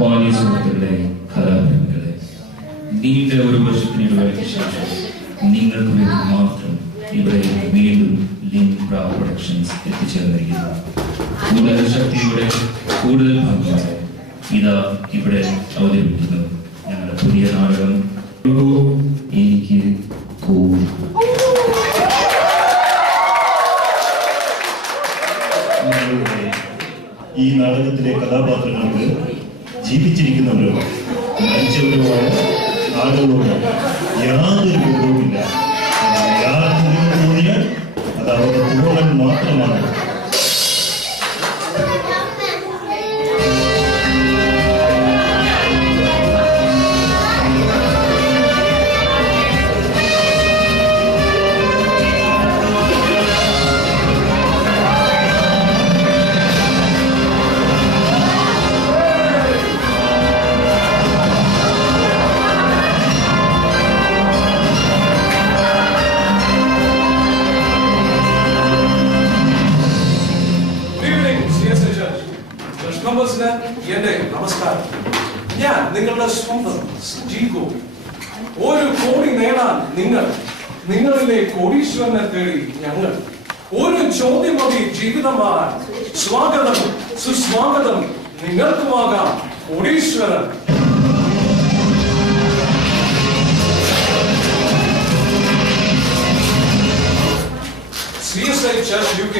ബാല്യ സുഹൃത്തുക്കളെ, കലാപ്രേമികളെ, നീണ്ട ഒരു വർഷത്തിനിടവേളയ്ക്ക് ശേഷം നിങ്ങൾക്ക് വേണ്ടി മാത്രം ഇവിടെ വീണ്ടും ലിംബ്ര പ്രൊഡക്ഷൻസ് എത്തിച്ചേർന്നിരിക്കുന്നു. കൂടുതൽ ശക്തിയുടെ കൂടുതൽ ഭാഗമായി ഇതാ ഇവിടെ അവതരിപ്പിക്കുന്നു ഞങ്ങളുടെ പുതിയ നാടകം എനിക്ക് ഈ നാടകത്തിലെ കഥാപാത്രങ്ങൾക്ക് ജീവിച്ചിരിക്കുന്നവരോ മരിച്ചവരുമായ ആളുകളോട് യാതൊരു ബന്ധവുമില്ല. യാതൊരു തോന്നിയാൽ അത് അവരുടെ തോന്നൽ മാത്രമാണ്. നമസ്കാരം. ഞാൻ നിങ്ങളുടെ സ്വന്തം ജീഗോ. ഒരു കോടി നേടാൻ നിങ്ങളിലെ കോടീശ്വരനെ തേടി ഞങ്ങൾ. ഒരു ചോദ്യം മതി ജീവിതമാകാൻ. സ്വാഗതം, സുസ്വാഗതം നിങ്ങൾക്കുമാകാം കോടീശ്വരൻ. CSI Church UK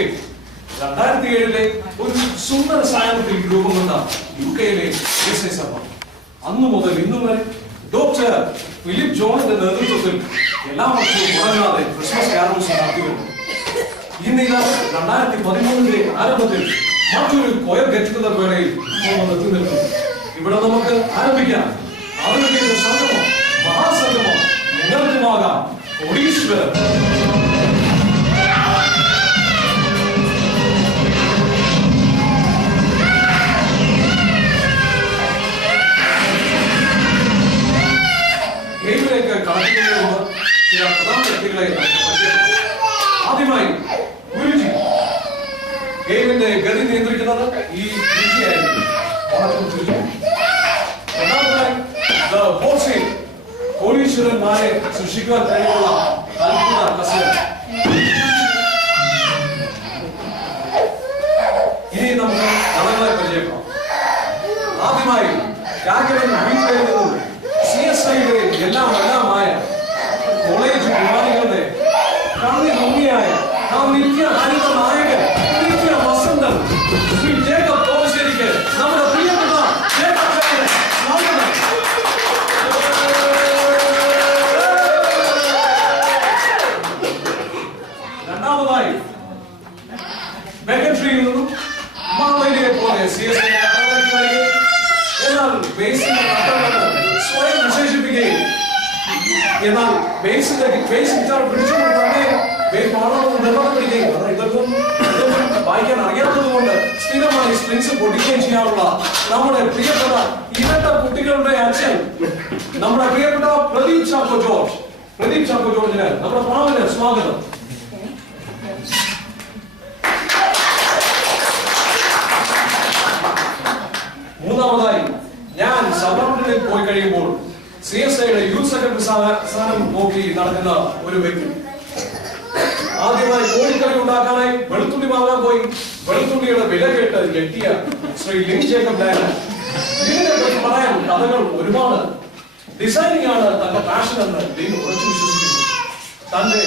2007 ഒരു സുന്ദര സായാഹ്നത്തിൽ രൂപം കൊണ്ട യുകെയിലെ CSI സഭ അന്നു മുതൽ ഇന്നു വരെ ഡോക്ടർ ഫിലിപ്പ് ജോണിന്റെ നേതൃത്വത്തിൽ എല്ലാ വർഷവും മുടങ്ങാതെ ക്രിസ്മസ് കാരോൾസ് നടത്തിവരുന്നു. ഇന്ന് 2013 ആരംഭത്തിൽ മറ്റൊരു കൊയർ ഗെറ്റുഗദർ വേളയിൽ എത്തി നിൽക്കുന്നു. ഇവിടെ നമുക്ക് ആരംഭിക്കാം. ആരംഭിക്കുന്ന സംഗമം, മഹാസംഗമം നിങ്ങൾക്കുമാകാം കോടീശ്വരൻ. ചില പ്രധാന വ്യക്തികളെ ആദ്യമായി ഗുരുജി. ഗെയിമിന്റെ ഗതി നിയന്ത്രിക്കുന്നത് ഈ ഗുരുജിയായിരുന്നു. രണ്ടാമതായി കോടീശ്വരന്മാരെ സൃഷ്ടിക്കുവാൻ കഴിവുള്ള അത്ഭുത കസേര. ഇനി നമുക്ക് കഥകളെ പരിചയപ്പെടാം. ആദ്യമായി CSIയുടെ എല്ലാമായ കോളേജ് വിമാനികളുടെ കണ്ണിലുങ്ങിയായ നിത്യ ഹരിത നായകൻ, നിത്യ വസന്തൻ ശ്രീ ജേക്കബ് തോമശ്ശേരിക്ക് നമ്മുടെ പ്രിയപ്പെട്ട ജേക്കബ് സ്വാഗതം. രണ്ടാമതായി മെഗൻട്രിയിൽ നിന്നും മാവേലിയെ പോലെ CSI എന്നാൽ ബേസിന്റെ സ്വയം വിശേഷിപ്പിക്കുകയും എന്നാൽ ബേസിന്റെ ഗിറ്റാർ പിടിച്ചുകൊണ്ട് തന്നെ പാടണമെന്ന് നിർബന്ധപ്പെടുകയും ഇതൊന്നും വായിക്കാൻ അറിയാത്തത് കൊണ്ട് സ്ഥിരമായി സ്ട്രിങ്സ് പൊടിക്കുകയും ചെയ്യാനുള്ള നമ്മുടെ പ്രിയപ്പെട്ട ഇരട്ട കുട്ടികളുടെ അച്ഛൻ, നമ്മുടെ പ്രിയപ്പെട്ട പ്രദീപ് ചാക്കോ ജോർജിന് നമ്മുടെ പ്രാവിന് സ്വാഗതം. മൂന്നാമതായി ഞാൻ സബർബനിൽ പോയി കഴിയുമ്പോൾ CSIയുടെ യൂത്ത് സെക്രട്ടറി സ്ഥാനം നോക്കി നടക്കുന്ന ഒരു വ്യക്തി. ആദ്യമായി കോഴിക്കറി ഉണ്ടാക്കാനായി വെളുത്തുള്ളി വാങ്ങാൻ പോയി വെളുത്തുള്ളിയുടെ വില കേട്ട് ഞെട്ടിയ ശ്രീ ലിൻ ജേക്കബ് ഡയന. ഇതിനെ പറ്റി പറയാൻ കഥകൾ ഒരുപാട്. ഡിസൈനിങ് ആണ് തന്റെ പാഷൻ എന്ന് ലിൻ ഉറച്ചു വിശ്വസിക്കുന്നു. തന്റെ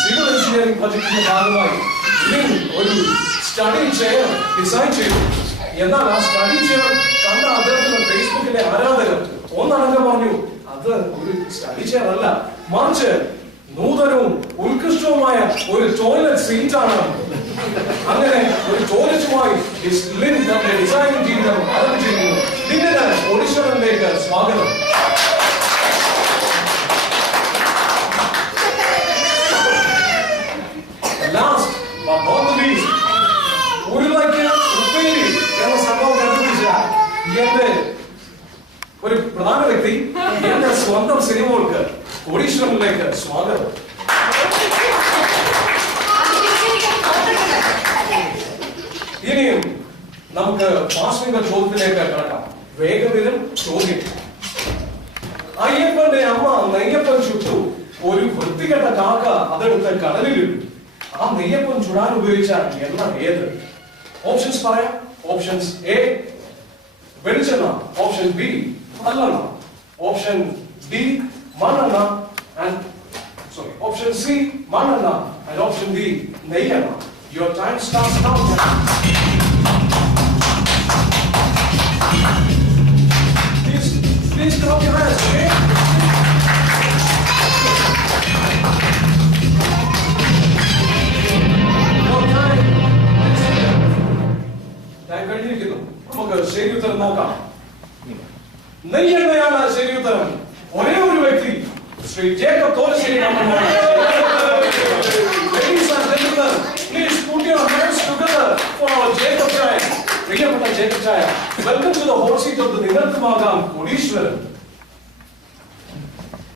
സിവിൽ എഞ്ചിനീയറിംഗ് പ്രൊജക്ടിന്റെ ഭാഗമായി ലിൻ ഒരു സ്റ്റഡി ചെയർ ഡിസൈൻ ചെയ്തു. എന്നാൽ ആ സ്റ്റഡി ചെയർ കണ്ട അദ്ദേഹത്തിന്റെ ഫേസ്ബുക്കിലെ ആരാധകർ ഒന്നടങ്കം പറഞ്ഞു, അത് ഒരു സ്റ്റഡി ചെയർ അല്ല, മറിച്ച് നൂതനവും ഉത്കൃഷ്ടവുമായ ഒരു ടോയ്ലറ്റ് സീറ്റ് ആണ്. അങ്ങനെ ഒരു ടോയ്ലറ്റുമായി ഡിസൈനിങ് ജീവിതം ആരംഭിച്ചിരിക്കുന്നു. ഇതിന് കോടീശ്വരനിലേക്ക് സ്വാഗതം. Last but not the least, ഉരുളയ്ക്ക് ഉപ്പേരി എന്ന സംഭവം കണ്ടുപിടിച്ച എന്റെ ഒരു പ്രധാന വ്യക്തി, എന്റെ സ്വന്തം സിനിമകൾക്ക് കോടീശ്വരനിലേക്ക് സ്വാഗതം. ഇനിയും നമുക്ക് പാർശ്വിക ചോദ്യത്തിലേക്ക് കടക്കാം. വേഗവിധം ചോദ്യം. അയ്യപ്പന്റെ അമ്മ നെയ്യപ്പൻ ചുട്ടു. ഒരു വൃത്തികെട്ട കാക്ക അതെടുത്ത് കടലിലിട്ടു. ആ നെയ്യപ്പൻ ചുടാൻ ഉപയോഗിച്ച എണ്ണ ഏത്? ഓപ്ഷൻസ് പറയാം. ഓപ്ഷൻസ് എ വെളിച്ചെണ്ണ, ഓപ്ഷൻ ബി നല്ലെണ്ണ, ഓപ്ഷൻ ഡി മണ്ണെണ്ണ, ഓപ്ഷൻ സി മണ്ണെണ്ണ, ആൻഡ് ഓപ്ഷൻ ഡി നെയ്യെണ്ണ. Your time starts now. Please clap your hands, okay? Your time. Time കഴിഞ്ഞിരിക്കുന്നു. നമുക്ക് ശരി ഉത്തരം നോക്കാം. നെയ്യെണ്ണയാണ് ശരി ഉത്തരം. ഒരേ ഒരു വ്യക്തി Shri Jacob Tholassery. Ladies and gentlemen, please put your hands together for Jacob Chaya. പ്രിയപ്പെട്ട Jacob Chaya, welcome to the hot seat of the നിങ്ങൾക്കുമാകാം കോടീശ്വരൻ.